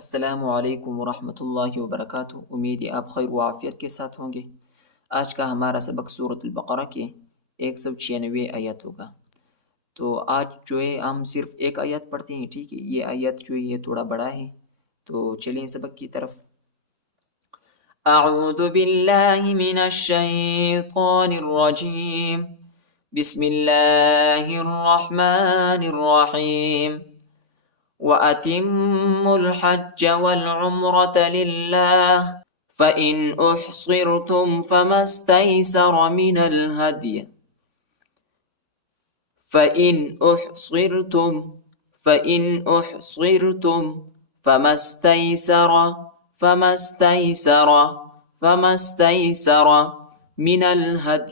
अस्सलामुअलैकुम वरहमतुल्लाहि वबरकातुहू। उम्मीद है आप खैर व आफियत के साथ होंगे। आज का हमारा सबक सूरतुल बकरा के 196 आयत होगा। तो आज जो है हम सिर्फ एक आयत पढ़ते हैं, ठीक है। ये आयत जो है ये थोड़ा बड़ा है, तो चलिए सबक की तरफ। अऊज़ु बिल्लाहि मिनश शैतानिर रजीम। बिस्मिल्लाहिर रहमानिर रहीम। वअतिम्मुल हज्ज वल उम्रता लिल्लाह फ़इन उहसिरतुम फमस्तैसर मिनल हदी फ़इन उहसिरतुम फमस्तैसर मिनल हदी।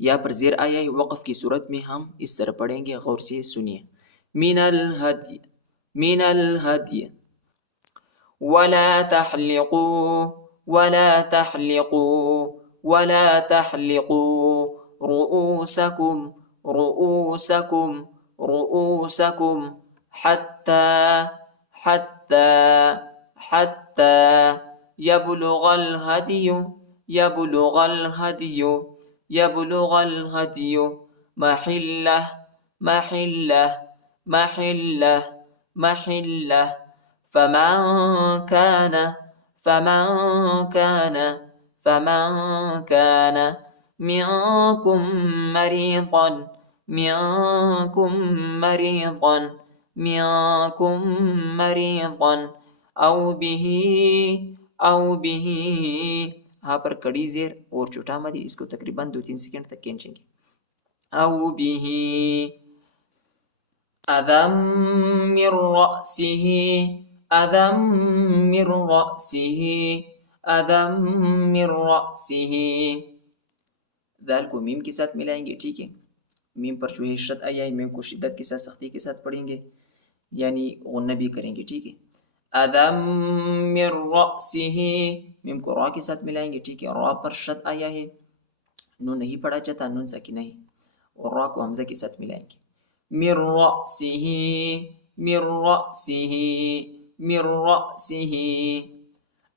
यहाँ पर ज़ेर आया है वक़फ़ की सूरत में, हम इस तरह पढ़ेंगे, गौर से सुनिए। मिनल हदी वला तहलिक़ू रुऊसकुम हत्ता यबलुगल हदियु महल्लह फमन कान मिनकुम मरीज़न औ बिही। यहाँ पर कड़ी ज़ेर और छोटा मदी, इसको तकरीबन 2-3 सेकंड तक खींचेंगे। औ बिही अदम मिर रअसिही। दाल को मीम के साथ मिलाएंगे, ठीक है। मीम पर जो है शद आया है, मीम को शिद्दत के साथ, सख्ती के साथ पढ़ेंगे, यानी गुन्ना भी करेंगे, ठीक है। अदम मिर रअसिही, मीम को रा के साथ मिलाएंगे, ठीक है। रा पर शद आया है, नून नहीं पढ़ा जाता, नून सकीना है, और रा को हमजा के साथ मिलाएंगे। मिर रअसिही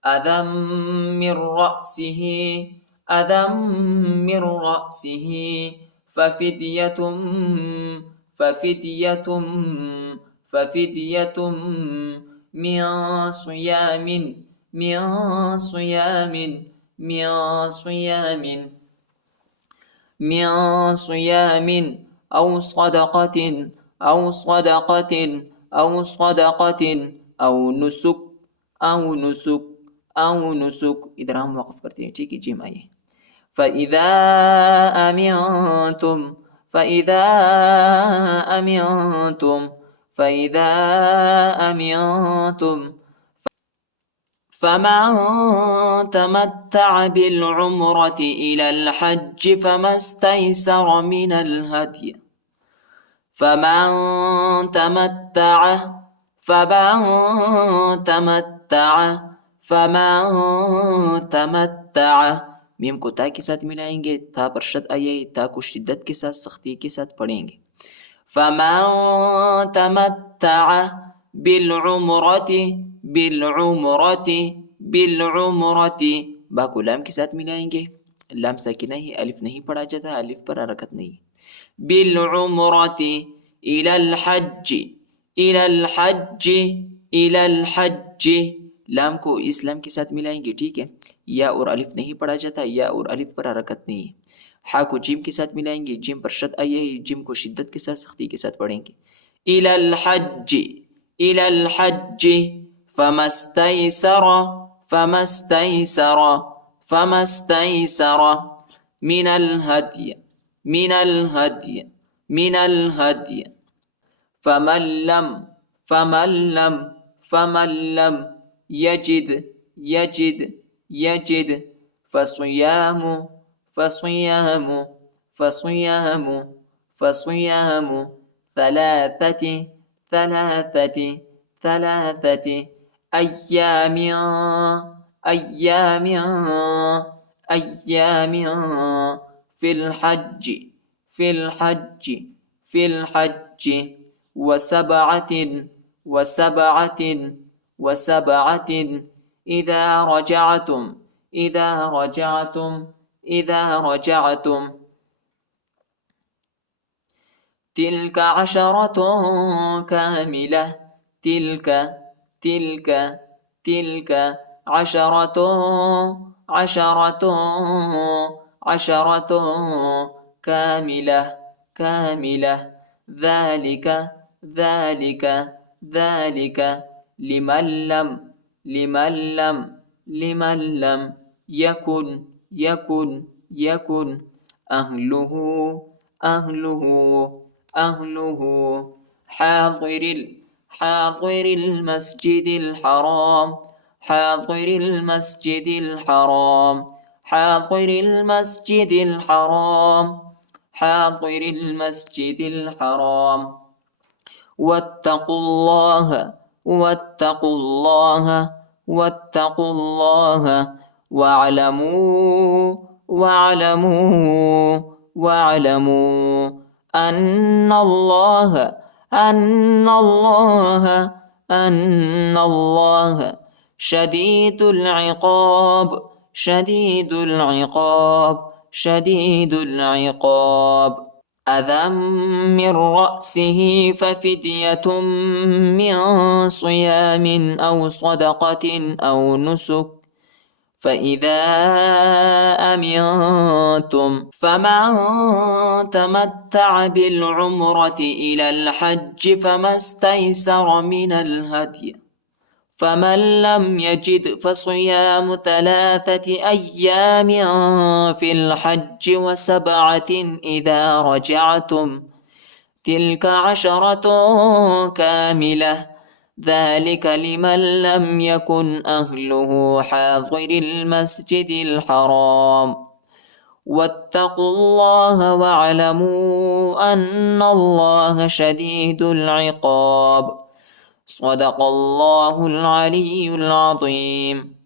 अदम मिर रअसिही फफिदियतुम मिन सियामिन औ सदक़तिन औ नुसुक। इधर हम वक़फ़ करते हैं, ठीक है। जिम आइए। फ़इज़ा अमिनतुम फमन तमत्तअ बिलउम्रति इलल हज्ज फमस्तैसर मिनल हदी फमन तमत्तअ। मीम को ता के साथ मिलाएंगे, ता पर शद आया है, ता को शिद्दत के साथ, सख्ती के साथ पढ़ेंगे। फमन तमत्तअ बिलउम्रति। बा को लाम के साथ मिलाएंगे, लाम साकिना ही, अलिफ नहीं पढ़ा जाता, अलिफ पर हरकत नहीं। बिलउम्रति इलल हज्ज, लाम को इस लाम के साथ मिलाएंगे, ठीक है। या और अलिफ नहीं पढ़ा जाता, या और अलिफ पर हरकत नहीं है। हा को जिम के साथ मिलाएंगे, जिम पर शद आया है, जिम को शिद्दत के साथ, सख्ती के साथ पढ़ेंगे। इलल हज्ज फमस्तैसर मिनल हदी फमन लम यजिद फसियामु ثلاثة أيام في الحج وسبعة وسبعة وسبعة إذا رجعتم إذا رجعتم إذا رجعتم. تلك عشرة كاملة تلك عشرة عشرة كاملة. ذلك لمن لم يكن أهله حاضر المسجد الحرام حاضر المسجد الحرام حاضر المسجد الحرام حاضر المسجد الحرام. واتقوا الله واعلموا أن الله شديد العقاب. أذى من رأسه ففدية من صيام أو صدقة أو نسك فإذا أمنتم فمن تمتع بالعمرة إلى الحج فما استيسر من الهدي فمن لم يجد فصيام 3 أيام في الحج و7 إذا رجعتم تلك 10 كاملة ذلك لمن لم يكن أهله حاضر المسجد الحرام. واتقوا الله واعلموا أن الله شديد العقاب. صدق الله العلي العظيم.